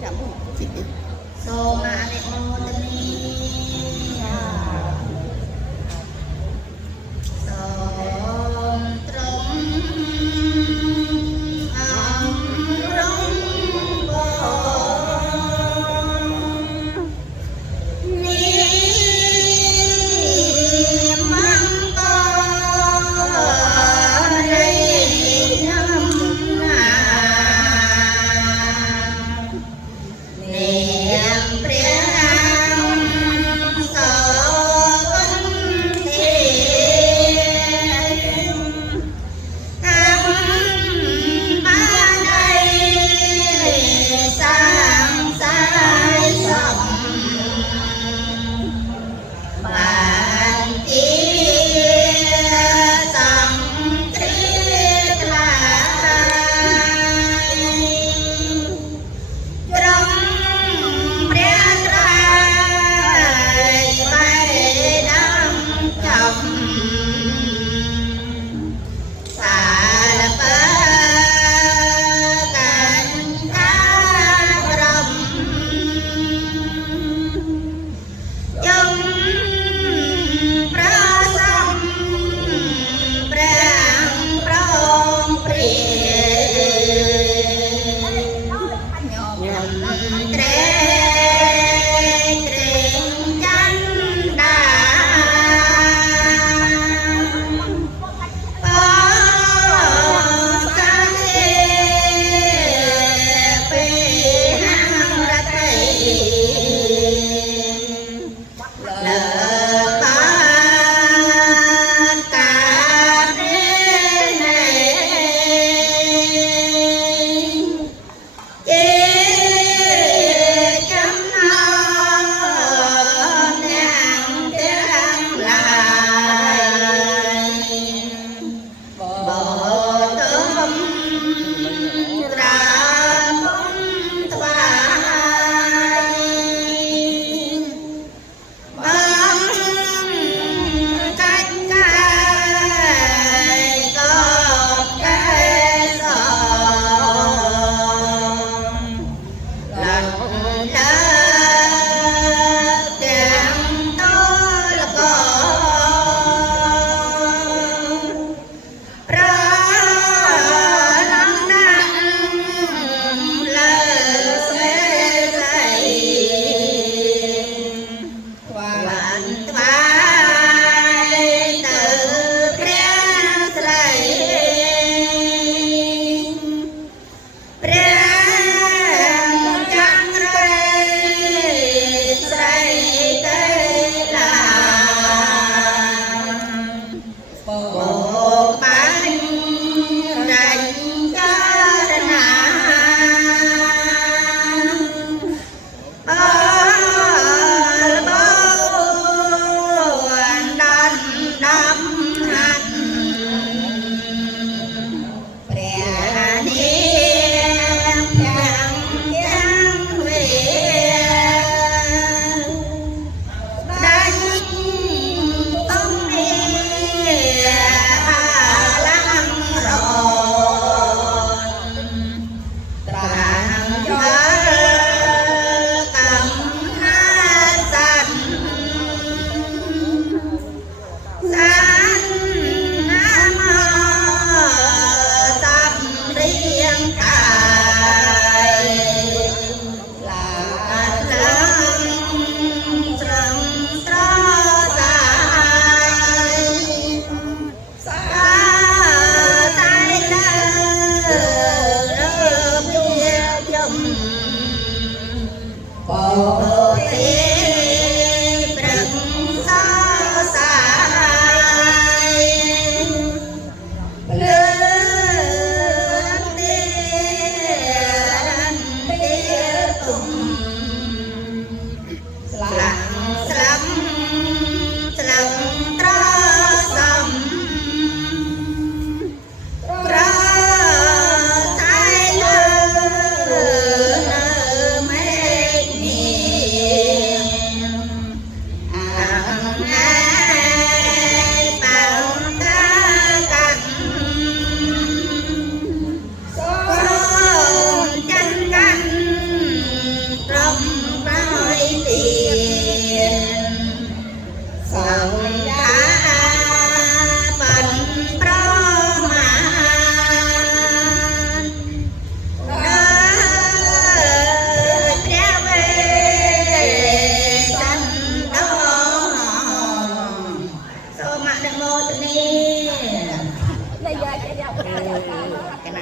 សូមអនុមោទនាសូមត្រង់អង្គរំបងនាមអង្គនៃនំណានាមព្រះសូមទេកម្មបានឲ្យសាងសាយសំបានជាសំគ្រាក្លាក្រំព្រះត្រៃបែដាំចំសាលពើកានតាក្រំយំប្រសំព្រះប្រងព្រាញោមត្រេក្រែងចន្ទដាបកាលេពេលហារតីលើបានការិនេជាចំណងទាំងទាំងឡាយបតំក្រាបថ្វាយបងកាច់កាយកបកែសឡើង ទាំងតលកប្រឡំណាំលើស្វេស័យបានថ្វាយទៅព្រះស្រីព្រះចន្ទ្រេស្រីកៃឡាបោកបាញ់រាញ់ករណាអលបោដល់ដំហាត់ព្រះនាមទាំងទាំងវាដាច់ទំនេអាឡាំរនត្រាំយល់កំហាសានសានណាមសំរៀងកាយឡាឡើងត្រង់ត្រសាយសាតែលើរើមជាយំបោទេព្រឹងសសាយភ្លឺទេរន្ទេទុំស្លាំងស្លំស្លឹងត្រសំប្រតែលើនៅមេឃនាង นโมตนี Đây giờ chạy dọc. ใช่ไหม